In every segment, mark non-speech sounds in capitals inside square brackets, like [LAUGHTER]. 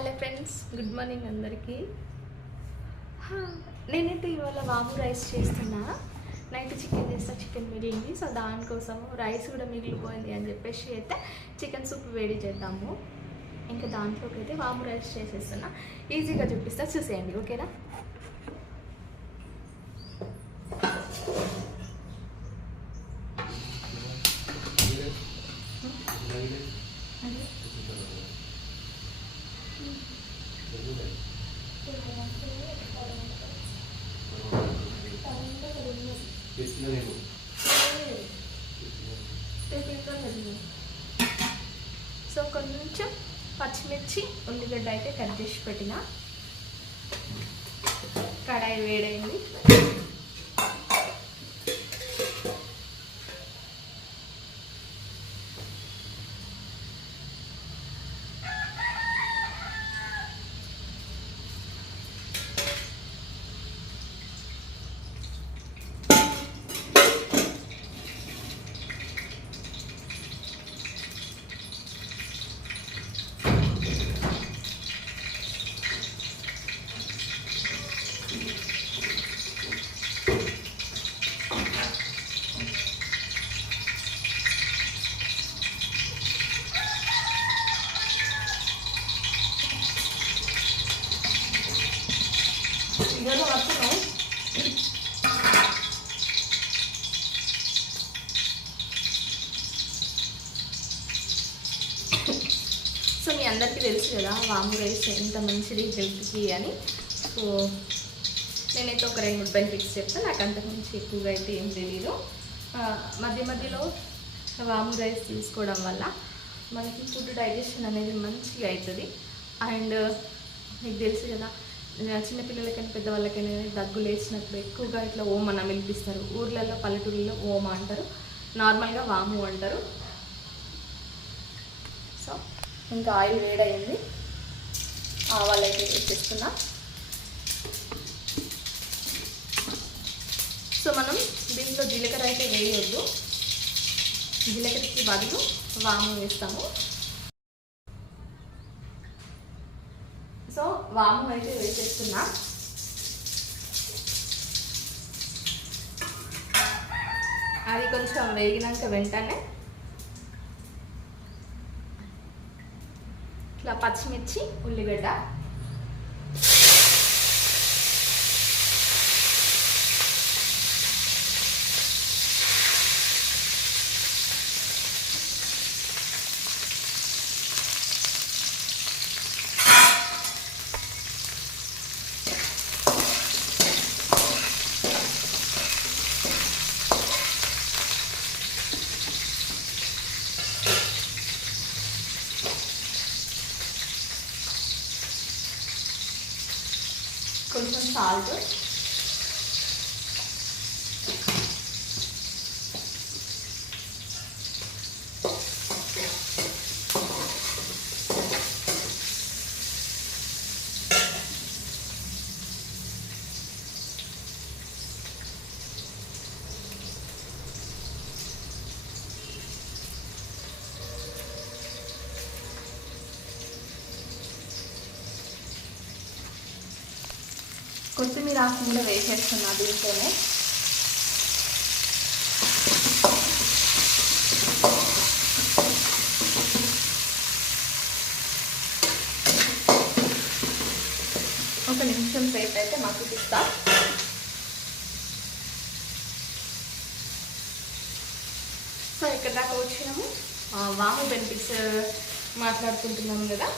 Hello friends good morning అందరికీ. నేనైతే ఇవాళ వాము రైస్ చేస్తున్నా. నైట్ చికెన్ చేస్తా చికెన్ మిగిలింది. సో దానికోసం రైస్ కూడా మిగిలిపోయింది అని చెప్పేసి అయితే చికెన్ సూప్ వేడి చేద్దాము. ఇంకా దాంట్లోకి అయితే వాము రైస్ చేసేస్తున్నా. ఈజీగా చూపిస్తా చూసేయండి ఓకేనా? సో కొంచెం పచ్చిమిర్చి ఉల్లిగడ్డ అయితే కట్ చేసి పెట్టిన. కడాయి వేడైంది. సో మీ అందరికీ తెలుసు కదా వాము రైస్ ఎంత మంచిది హెల్త్కి అని. సో నేనైతే ఒక రెండు మూడు బెనిఫిట్స్ చెప్తాను నాకు అంతకుమించి ఎక్కువగా అయితే ఏం తెలియదు మధ్య మధ్యలో వాము రైస్ తీసుకోవడం వల్ల మనకి ఫుడ్ డైజెషన్ అనేది మంచిగా అవుతుంది అండ్ మీకు తెలుసు కదా చిన్నపిల్లలకైనా పెద్దవాళ్ళకైనా దగ్గు లేచినప్పుడు ఎక్కువగా ఇట్లా ఓమ అని ఊర్లలో పల్లెటూళ్ళలో ఓమ అంటారు. నార్మల్గా వాము అంటారు. ఇంకా ఆయిల్ వేడయింది. ఆవాలు అయితే వేసేస్తున్నా. సో మనం దీంట్లో జీలకర్ర అయితే వేయొద్దు. జీలకర్రకి బదులు వాము వేస్తాము. సో వాము అయితే వేసేస్తున్నా. అది కొంచెం వేగినాక వెంటనే ఇట్లా పచ్చిమిర్చి ఉల్లిగడ్డ. కొంచెం సాల్ట్ కొత్తిమీర ఆకు కూడా వేసేస్తున్నా దీంట్లోనే. ఒక నిమిషం సేపు అయితే మాకు ఇస్తా. సో ఇక్కడ దాకా వచ్చినాము? వాము బెనిఫిట్స్ మాట్లాడుకుంటున్నాము కదా.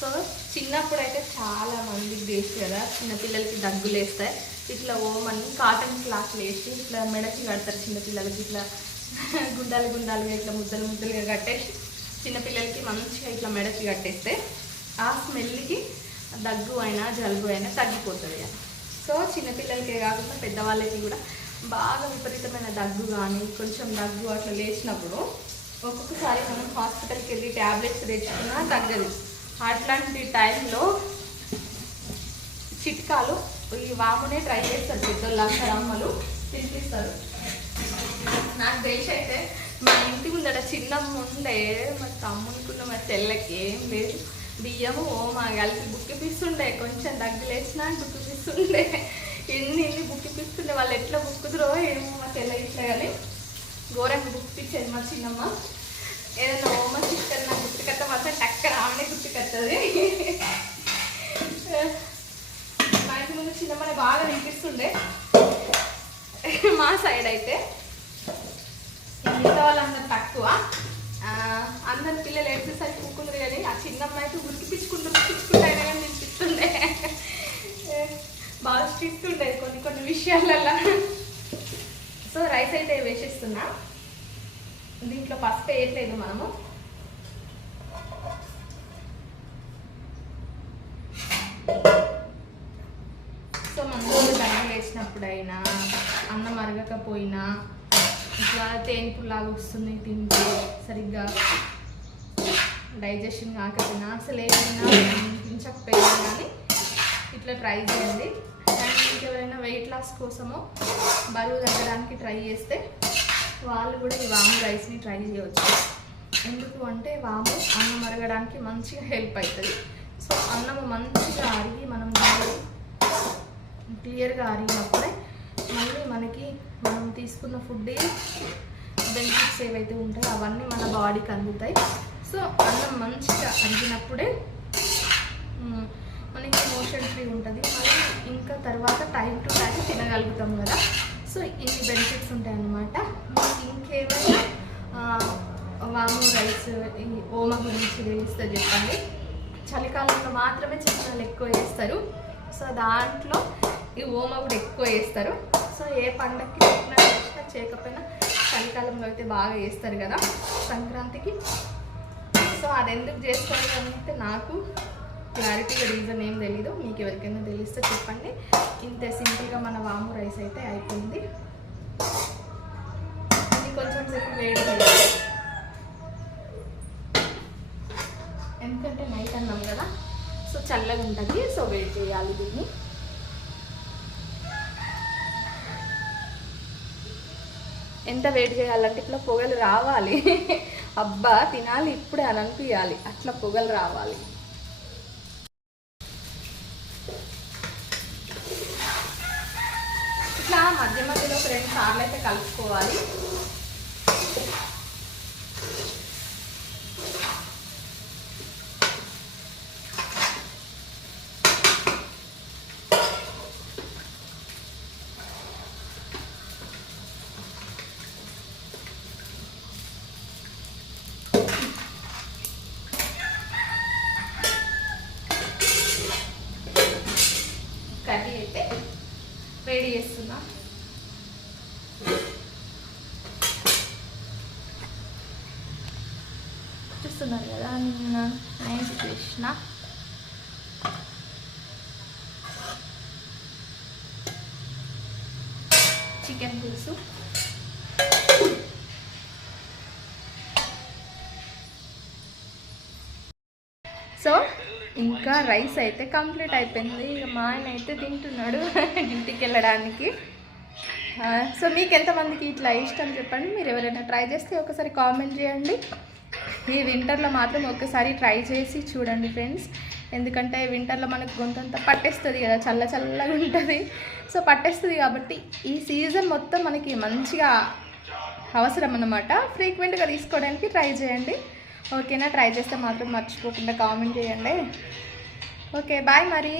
సో చిన్నప్పుడు అయితే చాలా మందికి తెలుసు కదా చిన్నపిల్లలకి దగ్గులు వేస్తాయి. ఇట్లా ఓమని కాటన్ క్లాత్లు వేసి ఇట్లా మెడకి కడతారు చిన్నపిల్లలకి ఇట్లా [LAUGHS] గుండాలు గుండాలుగా ఇట్లా ముద్దలు ముద్దలుగా కట్టేసి చిన్నపిల్లలకి మంచిగా ఇట్లా మెడకి కట్టేస్తే ఆ స్మెల్కి దగ్గు అయినా జలుబు అయినా తగ్గిపోతుంది సో చిన్నపిల్లలకే కాకుండా పెద్దవాళ్ళకి కూడా బాగా విపరీతమైన దగ్గు కానీ కొంచెం దగ్గు అట్లా లేచినప్పుడు ఒక్కొక్కసారి మనం హాస్పిటల్కి వెళ్ళి ట్యాబ్లెట్స్ తెచ్చుకున్నా తగ్గదు. అట్లాంటి టైంలో చిట్కాలు ఈ వామునే ట్రై చేస్తారు పెద్దోళ్ళు అందరు అమ్మలు. తినిపిస్తారు. నాకు తెలిసి అయితే మా ఇంటి ముందట చిన్నమ్మ ఉండే మా తమ్మునుకున్న మా చెల్లెకి ఏం లేదు. బియ్యము మా కలిసి బుక్కిపిస్తుండే కొంచెం దగ్గులేసినా బుక్కిపిస్తుండే ఎన్ని ఎన్ని బుక్కిపిస్తుండే వాళ్ళు ఎట్లా బుక్కుదురో ఏమో మా ఎలా ఇట్లా కానీ ఘోరంగా బుక్కిపించేది మా చిన్నమ్మ. ఏదైనా ఓమ చిక్కర్ నాకు గుర్తుకట్ట మాత్రం టక్క ఆమెనే గుర్తుకొస్తుంది మా ఇంటి ముందు చిన్నమ్మని బాగా వినిపిస్తుండే. మా సైడ్ అయితే. మిగతా వాళ్ళందరూ తక్కువ. అందరు అందరి పిల్లలు ఏడ్చేసరికి కూకుంది కానీ ఆ చిన్నమ్మ అయితే ఉరికిపించుకుంటూ ఉరికిపించుకుంటూ అయినా కానీ వినిపిస్తుండే. బాగా స్ట్రిక్ట్ ఉండే కొన్ని కొన్ని విషయాలల్లో. సో రైస్ అయితే వేసేస్తున్నా. దీంట్లో పసుపు వేయట్లేదు మనము. సో మనం దండం వేసినప్పుడైనా అన్నం అరగకపోయినా ఇట్లా తేనిపుల్లాగా వస్తుంది తింటే సరిగ్గా డైజెషన్ కాకపోయినా అసలు ఏమైనా తినకపోయినా కానీ ఇట్లా ట్రై చేయండి. అండ్ ఇంకెవరైనా వెయిట్ లాస్ కోసమో బరువు తగ్గడానికి ట్రై చేస్తే వాళ్ళు కూడా ఈ వాము రైస్ని ట్రై చేయవచ్చు ఎందుకు అంటే వాము అన్నం అరగడానికి మంచిగా హెల్ప్ అవుతుంది సో అన్నం మంచిగా అరిగి మనం క్లియర్గా అరిగినప్పుడే మళ్ళీ మనకి మనం తీసుకున్న ఫుడ్ బెనిఫిట్స్ ఏవైతే ఉంటాయో అవన్నీ మన బాడీకి అందుతాయి. సో అన్నం మంచిగా అరిగినప్పుడే మనకి మోషన్ ఫ్రీ ఉంటుంది. మళ్ళీ ఇంకా తర్వాత టైం టు టైం తినగలుగుతాం కదా. సో ఇన్ని బెనిఫిట్స్ ఉంటాయి అన్నమాట ఇంకేమైనా? వాము రైస్ ఈ ఓమ గురించి తెలిస్తే చెప్పండి. చలికాలంలో మాత్రమే చికెన్లు ఎక్కువ వేస్తారు. సో దాంట్లో ఈ ఓమ కూడా ఎక్కువ వేస్తారు. సో ఏ పండగకి చెప్పినా చేసినా చేయకపోయినా చలికాలంలో అయితే బాగా వేస్తారు కదా సంక్రాంతికి. సో అది ఎందుకు చేస్తారు అంటే నాకు క్లారిటీగా రీజన్ ఏం తెలీదు. మీకు ఎవరికైనా తెలిస్తే చెప్పండి. ఇంత సింపుల్గా మన వాము రైస్ అయితే అయిపోయింది. కొంచెం సేపు వేడి చేయాలి. ఎందుకంటే నైట్ అన్నాం కదా సో చల్లగా ఉంటుంది సో వేడి చేయాలి దీన్ని. ఎంత వేడి చేయాలంటే ఇట్లా పొగలు రావాలి. [LAUGHS] అబ్బా తినాలి ఇప్పుడే అని అనిపించాలి అట్లా పొగలు రావాలి. ఇట్లా మధ్య మధ్యలో ఒక రెండు సార్లు అయితే కలుపుకోవాలి కర్రీ అయితే వేడి చేస్తున్నా చూస్తున్నారు కదా నిన్న నైట్ చేసిన చికెన్ పులుసు. సో ఇంకా రైస్ అయితే కంప్లీట్ అయిపోయింది. ఇక మా ఆయన అయితే తింటున్నాడు [LAUGHS] ఇంటికి వెళ్ళడానికి సో మీకు ఎంతమందికి ఇట్లా ఇష్టం చెప్పండి. మీరు ఎవరైనా ట్రై చేస్తే ఒకసారి కామెంట్ చేయండి. ఈ వింటర్లో మాత్రం ఒకసారి ట్రై చేసి చూడండి ఫ్రెండ్స్. ఎందుకంటే వింటర్లో మనకు గొంతంతా పట్టేస్తుంది కదా చల్ల చల్లగా ఉంటుంది. సో పట్టేస్తుంది కాబట్టి ఈ సీజన్ మొత్తం మనకి మంచిగా అవసరం అన్నమాట ఫ్రీక్వెంట్గా తీసుకోవడానికి ట్రై చేయండి. ఓకేనా? ట్రై చేస్తే మాత్రం మర్చిపోకుండా కామెంట్ చేయండి. ఓకే బాయ్ మరి.